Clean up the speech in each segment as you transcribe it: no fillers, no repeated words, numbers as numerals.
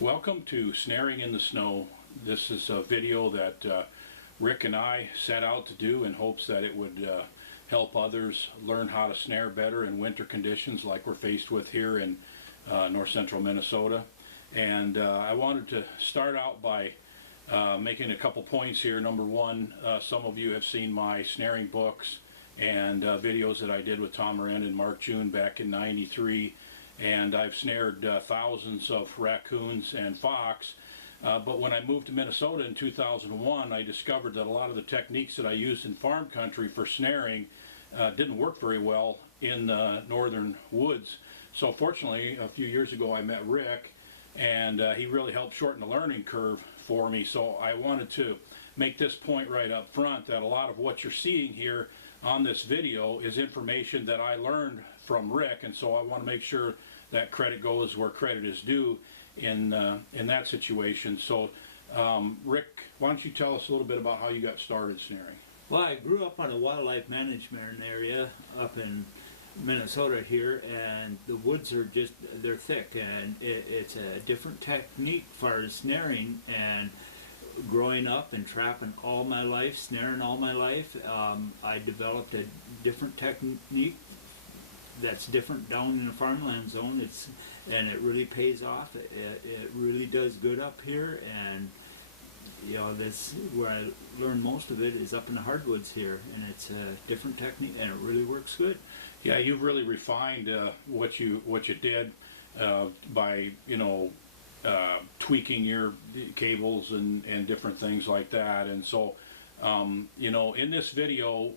Welcome to Snaring in the Snow. This is a video that Rick and I set out to do in hopes that it would help others learn how to snare better in winter conditions like we're faced with here in north central Minnesota. And I wanted to start out by making a couple points here. Number one, some of you have seen my snaring books and videos that I did with Tom Moran and Mark June back in '93. And I've snared thousands of raccoons and fox. But when I moved to Minnesota in 2001, I discovered that a lot of the techniques that I used in farm country for snaring didn't work very well in the northern woods. So fortunately, a few years ago I met Rick, and he really helped shorten the learning curve for me. So I wanted to make this point right up front that a lot of what you're seeing here on this video is information that I learned from Rick, and so I want to make sure that credit goes where credit is due in that situation. So Rick, why don't you tell us a little bit about how you got started snaring? Well, I grew up on a wildlife management area up in Minnesota here, and the woods are they're thick, and it's a different technique as far as snaring. And growing up and trapping all my life, snaring all my life, I developed a different technique that's different down in the farmland zone. And it really pays off. It really does good up here, and you know, that's where I learned most of it is up in the hardwoods here, and it's a different technique, and it really works good. Yeah, you've really refined what you did by tweaking your cables and different things like that. And so in this video,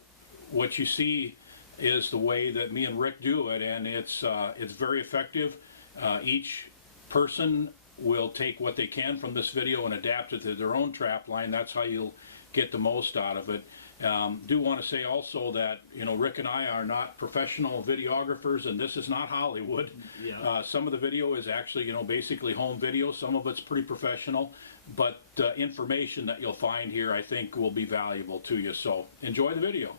what you see is the way that me and Rick do it, and it's very effective. Each person will take what they can from this video and adapt it to their own trap line. That's how you'll get the most out of it. Do want to say also that Rick and I are not professional videographers, and this is not Hollywood. Yeah. Some of the video is actually basically home video. Some of it's pretty professional, but information that you'll find here I think will be valuable to you. So enjoy the video.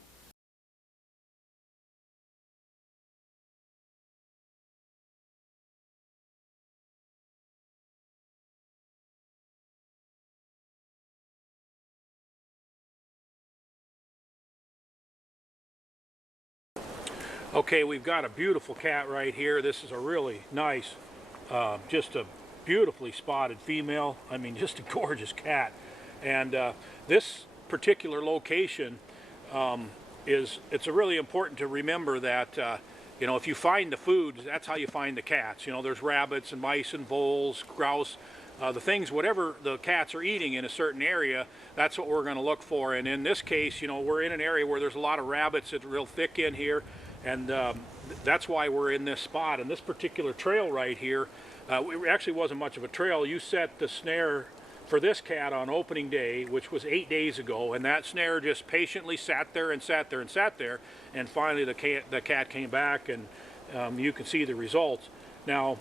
Okay, we've got a beautiful cat right here. This is a really nice, just a beautifully spotted female. I mean, just a gorgeous cat. And this particular location it's really important to remember that if you find the food, that's how you find the cats. There's rabbits and mice and voles, grouse, the things, whatever the cats are eating in a certain area, that's what we're going to look for. And in this case, we're in an area where there's a lot of rabbits. It's real thick in here. And that's why we're in this spot. And this particular trail right here, it actually wasn't much of a trail. You set the snare for this cat on opening day, which was 8 days ago, and that snare just patiently sat there and sat there and sat there, and finally the cat came back, and you can see the results. Now,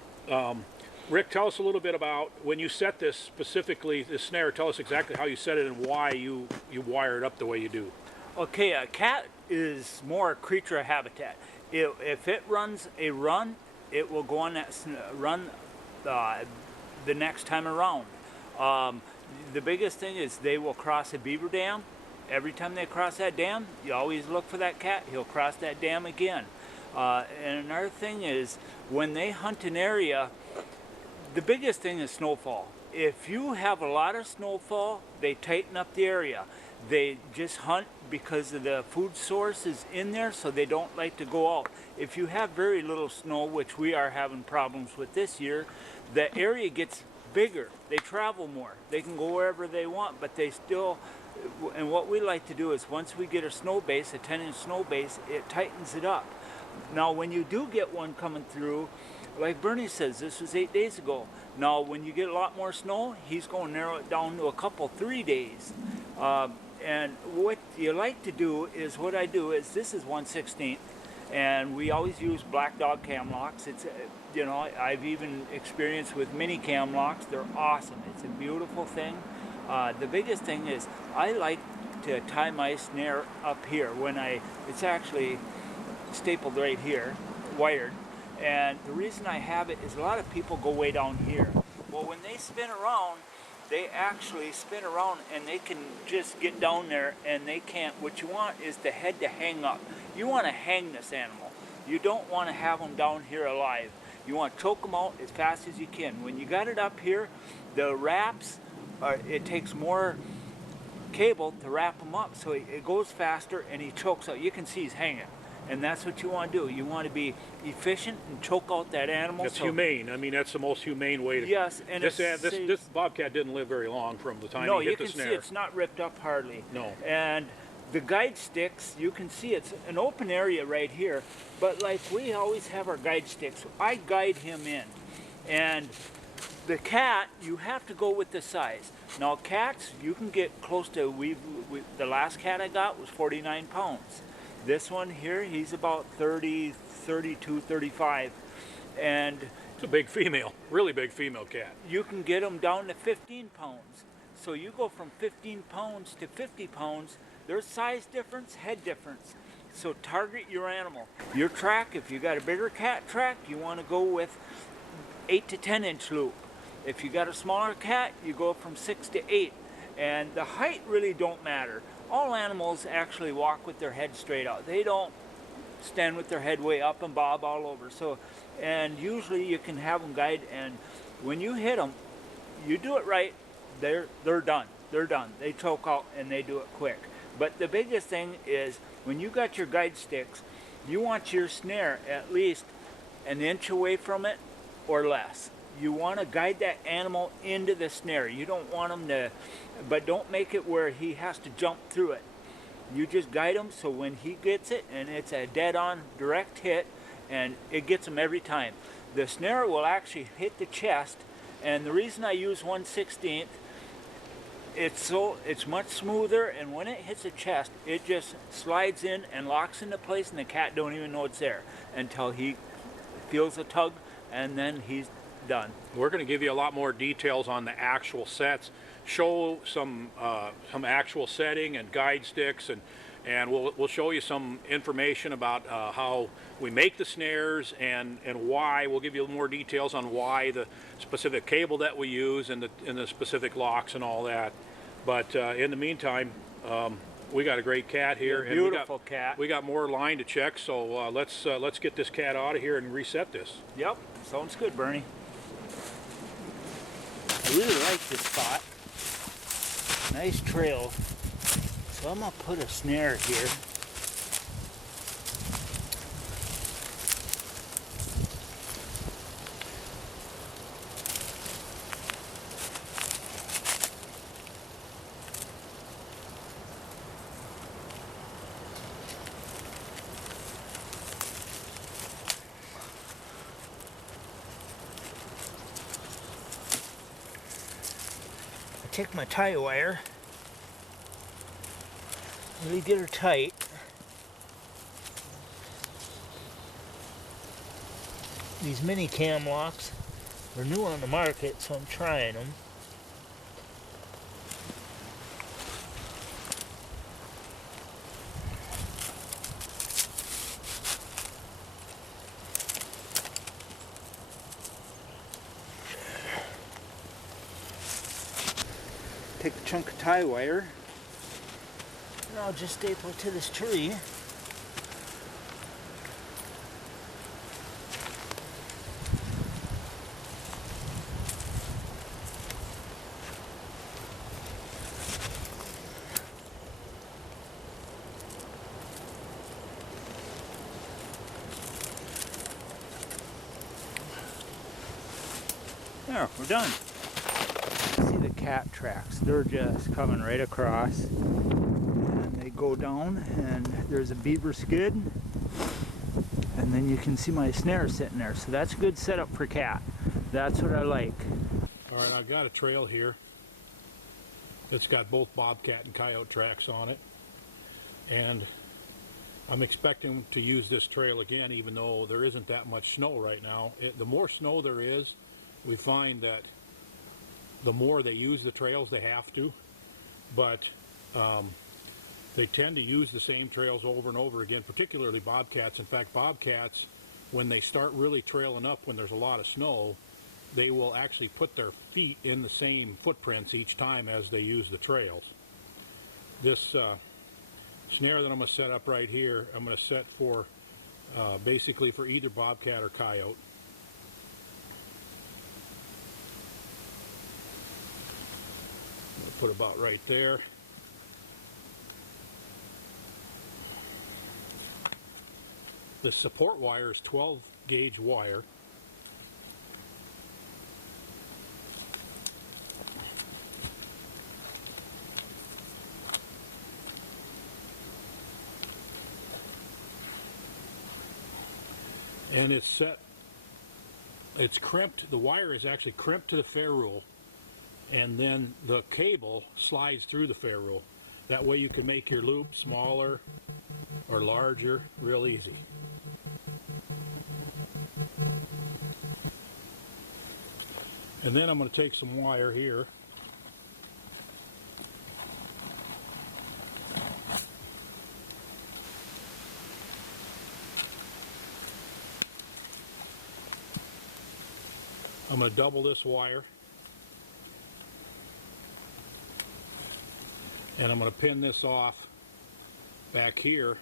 Rick, tell us a little bit about when you set this specifically, this snare. Tell us exactly how you set it and why you wire it up the way you do. Okay, a cat is more a creature of habitat. If it runs a run, it will go on that run the next time around. The biggest thing is they will cross a beaver dam. Every time they cross that dam, you always look for that cat. He'll cross that dam again. And another thing is when they hunt an area, the biggest thing is snowfall. If you have a lot of snowfall, they tighten up the area. They just hunt because of the food source is in there, so they don't like to go out. If you have very little snow, which we are having problems with this year, the area gets bigger. They travel more. They can go wherever they want, but they still, and what we like to do is once we get a snow base, a 10-inch snow base, it tightens it up. Now when you do get one coming through, like Bernie says, this was 8 days ago. Now when you get a lot more snow, he's going to narrow it down to a couple, 3 days. And what you like to do is, what I do is, this is 1/16, and we always use black dog cam locks. It's, I've even experienced with mini cam locks. They're awesome. It's a beautiful thing. The biggest thing is, I like to tie my snare up here it's actually stapled right here, wired. And the reason I have it is a lot of people go way down here. Well, when they spin around, they actually spin around and they can just get down there and they can't. What you want is the head to hang up. You want to hang this animal. You don't want to have them down here alive. You want to choke them out as fast as you can. When you got it up here, the wraps, it takes more cable to wrap him up, so it goes faster and he chokes out. You can see he's hanging, and that's what you want to do. You want to be efficient and choke out that animal. That's humane. I mean, that's the most humane way to. Yes, and this bobcat didn't live very long from the time no, he hit the you can snare. see it's not ripped up hardly. No. And the guide sticks, you can see it's an open area right here, but like we always have our guide sticks. I guide him in, and the cat, you have to go with the size. Now cats, you can get close to, the last cat I got was 49 pounds. This one here, he's about 30, 32, 35. And it's a big female, really big female cat. you can get them down to 15 pounds. So you go from 15 pounds to 50 pounds, there's size difference, head difference. So target your animal. Your track, if you got a bigger cat track, you want to go with 8 to 10 inch loop. If you got a smaller cat, you go from 6 to 8. And the height really don't matter. All animals actually walk with their head straight out. They don't stand with their head way up and bob all over. So, and usually you can have them guide, and when you hit them, you do it right, they're done. They're done. They choke out and they do it quick. But the biggest thing is when you got your guide sticks, you want your snare at least an inch away from it or less. You want to guide that animal into the snare. You don't want him to, but don't make it where he has to jump through it. You just guide him so when he gets it, and it's a dead-on direct hit, and it gets him every time. The snare will actually hit the chest, and the reason I use 1/16, it's much smoother, and when it hits the chest, it just slides in and locks into place, and the cat don't even know it's there until he feels a tug, and then he's done. We're going to give you a lot more details on the actual sets, show some actual setting and guide sticks, and we'll show you some information about how we make the snares and why. We'll give you more details on why, the specific cable that we use, and the specific locks and all that. But in the meantime, we got a great cat here. Beautiful cat. We got more line to check, so let's get this cat out of here and reset this. Yep, sounds good, Bernie. I really like this spot. Nice trail. So I'm gonna put a snare here. Take my tie wire, really get her tight. These mini cam locks are new on the market, so I'm trying them. Take a chunk of tie wire, and I'll just staple it to this tree. There, we're done. See the cat tracks, they're just coming right across, and they go down, and there's a beaver skid, and then you can see my snare sitting there. So that's a good setup for cat. That's what I like. All right, I've got a trail here. It's got both bobcat and coyote tracks on it, and I'm expecting to use this trail again, even though there isn't that much snow right now. The more snow there is, we find that the more they use the trails, they have to, but they tend to use the same trails over and over again, particularly bobcats. In fact, bobcats, when they start really trailing up when there's a lot of snow, they will actually put their feet in the same footprints each time as they use the trails. This snare that I'm going to set up right here, I'm going to set for basically for either bobcat or coyote. Put about right there. The support wire is 12 gauge wire. And it's set, it's crimped, the wire is actually crimped to the ferrule, and then the cable slides through the ferrule. That way you can make your loop smaller or larger real easy. And then I'm going to take some wire here. I'm going to double this wire. And I'm going to pin this off back here.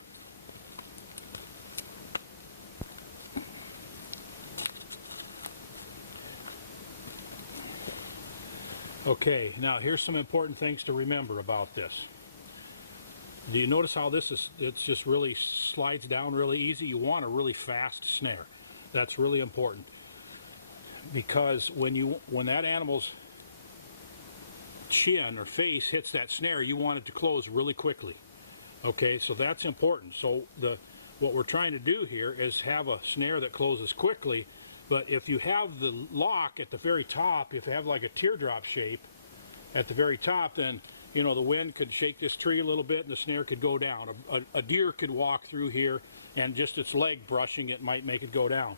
Okay, now here's some important things to remember about this. Do you notice how this is, it's just really slides down really easy? You want a really fast snare. That's really important. Because when that animal's chin or face hits that snare, you want it to close really quickly. Okay, so that's important. So what we're trying to do here is have a snare that closes quickly, but if you have the lock at the very top, if you have like a teardrop shape at the very top, then you know the wind could shake this tree a little bit and the snare could go down. A deer could walk through here and just its leg brushing it might make it go down.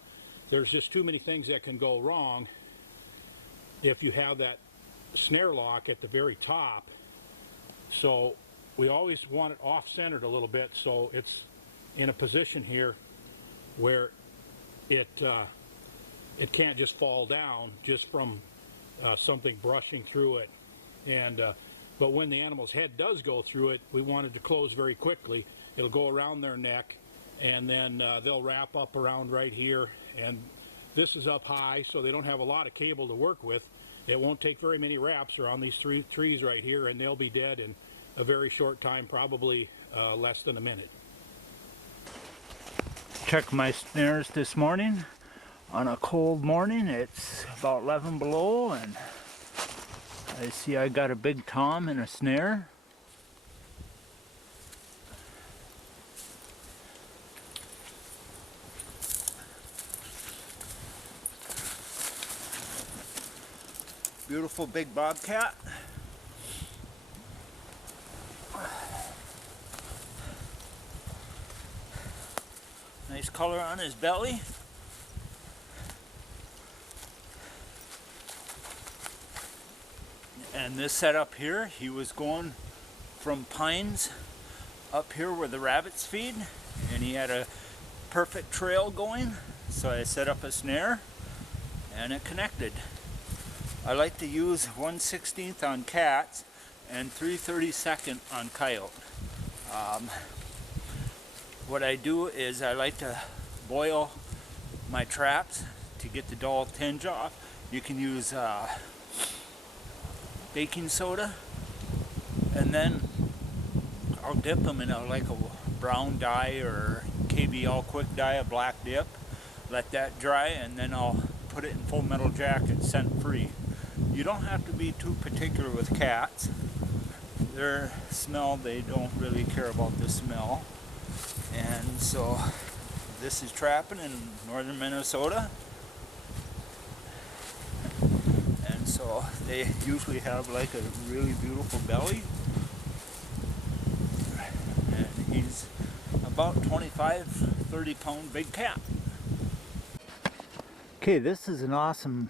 There's just too many things that can go wrong if you have that snare lock at the very top. So we always want it off-centered a little bit so it's in a position here where it can't just fall down just from something brushing through it. And but when the animal's head does go through it, we want it to close very quickly. It'll go around their neck, and then they'll wrap up around right here. And this is up high, so they don't have a lot of cable to work with. It won't take very many wraps around these three trees right here, and they'll be dead in a very short time, probably less than a minute. Check my snares this morning. On a cold morning, it's about 11 below, and I see I got a big tom and a snare. Beautiful big bobcat. Nice color on his belly. And this setup here, he was going from pines up here where the rabbits feed, and he had a perfect trail going, so I set up a snare and it connected. I like to use 1/16 on cats and 3/32 on coyote. What I do is I like to boil my traps to get the dull tinge off. You can use baking soda, and then I'll dip them in like a brown dye or KBL quick dye, a black dip. Let that dry, and then I'll put it in full metal jacket, scent free. You don't have to be too particular with cats. Their smell, they don't really care about the smell. And so this is trapping in northern Minnesota. And so they usually have like a really beautiful belly. And he's about 25-30 pound big cat. Okay, this is an awesome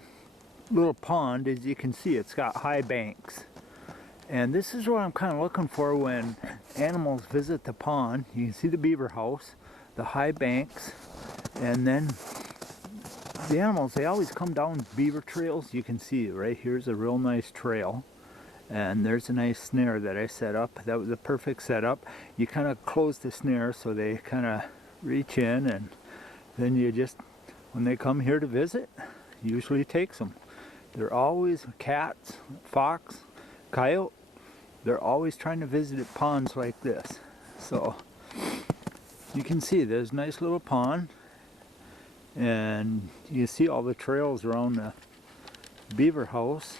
little pond. As you can see, it's got high banks. And this is what I'm kind of looking for when animals visit the pond. You can see the beaver house, the high banks, and then the animals, they always come down beaver trails. You can see right here's a real nice trail. And there's a nice snare that I set up. That was a perfect setup. You kind of close the snare so they kind of reach in, and then you just, when they come here to visit, usually takes them. They're always cats, fox, coyote. They're always trying to visit at ponds like this. So you can see there's a nice little pond, and you see all the trails around the beaver house.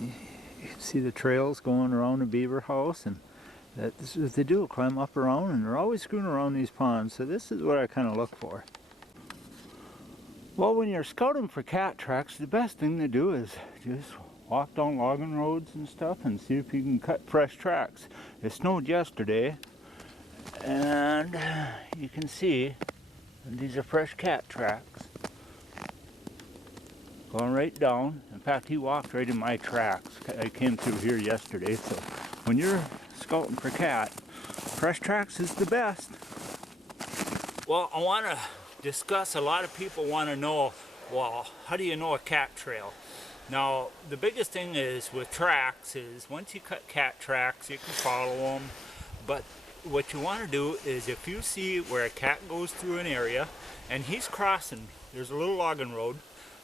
You can see the trails going around the beaver house, and that's what they do, climb up around, and they're always screwing around these ponds. So this is what I kind of look for. Well, when you're scouting for cat tracks, the best thing to do is just walk down logging roads and stuff and see if you can cut fresh tracks. It snowed yesterday, and you can see these are fresh cat tracks going right down. In fact, he walked right in my tracks. I came through here yesterday, so when you're scouting for cat, fresh tracks is the best. Well, I want to discuss, a lot of people want to know, well, how do you know a cat trail? Now, the biggest thing is with tracks is once you cut cat tracks, you can follow them, but what you want to do is if you see where a cat goes through an area and he's crossing, there's a little logging road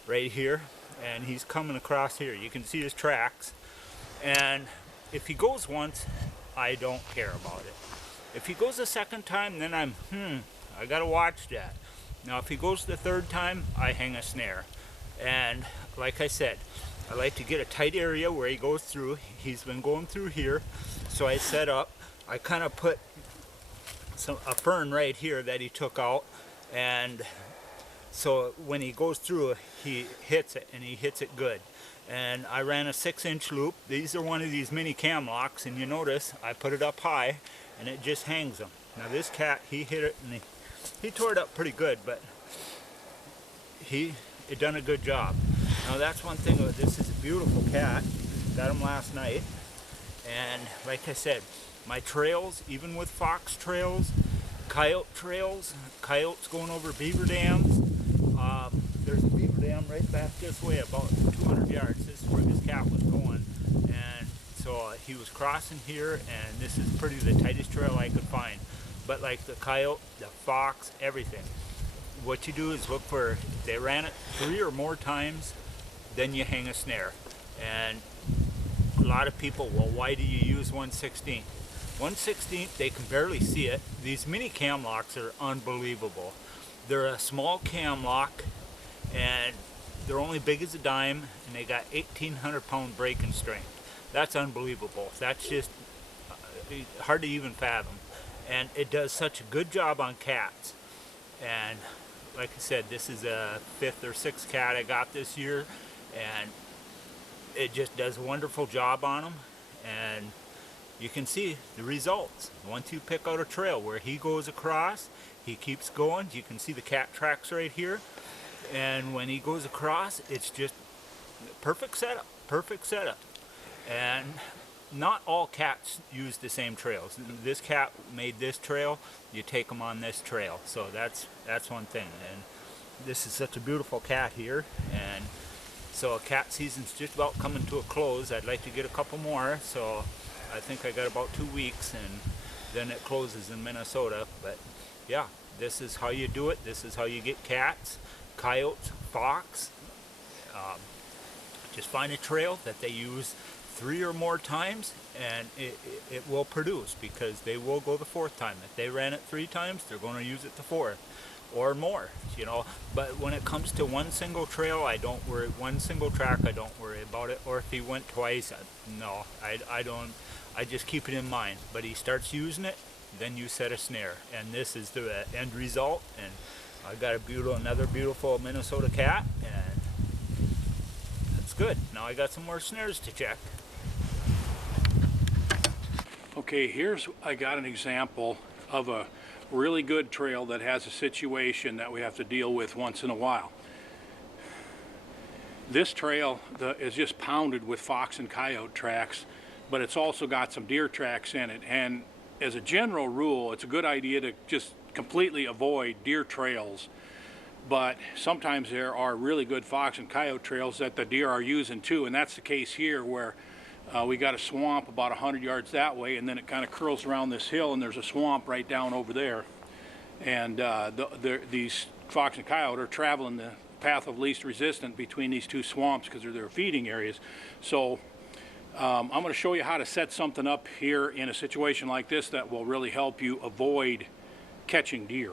right here, and he's coming across here. You can see his tracks, and if he goes once, I don't care about it. If he goes a second time, then I gotta watch that. Now if he goes the third time, I hang a snare. And like I said, I like to get a tight area where he goes through. He's been going through here, so I set up, I kind of put a fern right here that he took out, and so when he goes through, he hits it, and he hits it good. And I ran a 6-inch loop. These are one of these mini cam locks, and you notice I put it up high, and it just hangs them. Now this cat, he hit it, and he tore it up pretty good, but it done a good job. Now that's one thing. This is a beautiful cat. Got him last night, and like I said, my trails, even with fox trails, coyote trails, coyotes going over beaver dams. There's a beaver dam right back this way, about 200 yards. This is where this cat was going, and so he was crossing here, and this is pretty the tightest trail I could find. But like the coyote, the fox, everything, what you do is look for, if they ran it 3 or more times, then you hang a snare. And a lot of people, well, why do you use 1/16? 1/16, they can barely see it. These mini cam locks are unbelievable. They're a small cam lock, and they're only big as a dime, and they got 1,800 pound breaking strength. That's unbelievable. That's just hard to even fathom. And it does such a good job on cats. And like I said, this is a 5th or 6th cat I got this year, and it just does a wonderful job on them. And you can see the results. Once you pick out a trail where he goes across, he keeps going. You can see the cat tracks right here. And when he goes across, it's just perfect setup, perfect setup. And not all cats use the same trails. This cat made this trail, you take them on this trail. So that's one thing. And this is such a beautiful cat here. And so cat season's just about coming to a close. I'd like to get a couple more. So I think I got about 2 weeks, and then it closes in Minnesota. But yeah, this is how you do it. This is how you get cats, coyotes, fox. Just find a trail that they use 3 or more times, and it will produce, because they will go the 4th time. If they ran it 3 times, they're going to use it the 4th or more, you know. But when it comes to one single trail, I don't worry. One single track, I don't worry about it. Or if he went twice, no, I don't. I just keep it in mind. But he starts using it, then you set a snare, and this is the end result. And I got another beautiful Minnesota cat, and that's good. Now I got some more snares to check. Okay, I got an example of a really good trail that has a situation that we have to deal with once in a while. This trail is just pounded with fox and coyote tracks, but it's also got some deer tracks in it, and as a general rule, it's a good idea to just completely avoid deer trails. But sometimes there are really good fox and coyote trails that the deer are using too, and that's the case here, where we got a swamp about 100 yards that way, and then it kind of curls around this hill, and there's a swamp right down over there. And these fox and coyote are traveling the path of least resistance between these two swamps because they're their feeding areas. So I'm going to show you how to set something up here in a situation like this that will really help you avoid catching deer.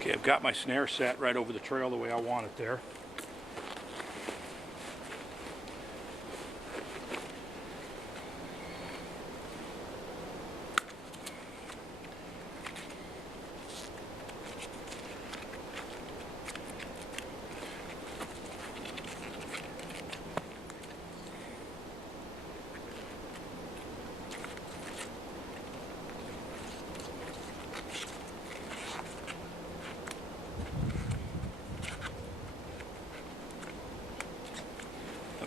Okay, I've got my snare set right over the trail the way I want it there.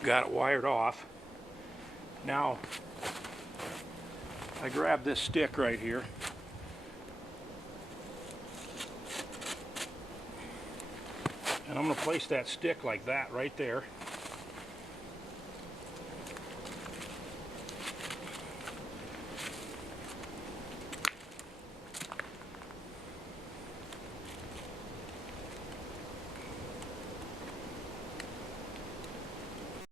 Got it wired off. Now I grab this stick right here, and I'm going to place that stick like that right there.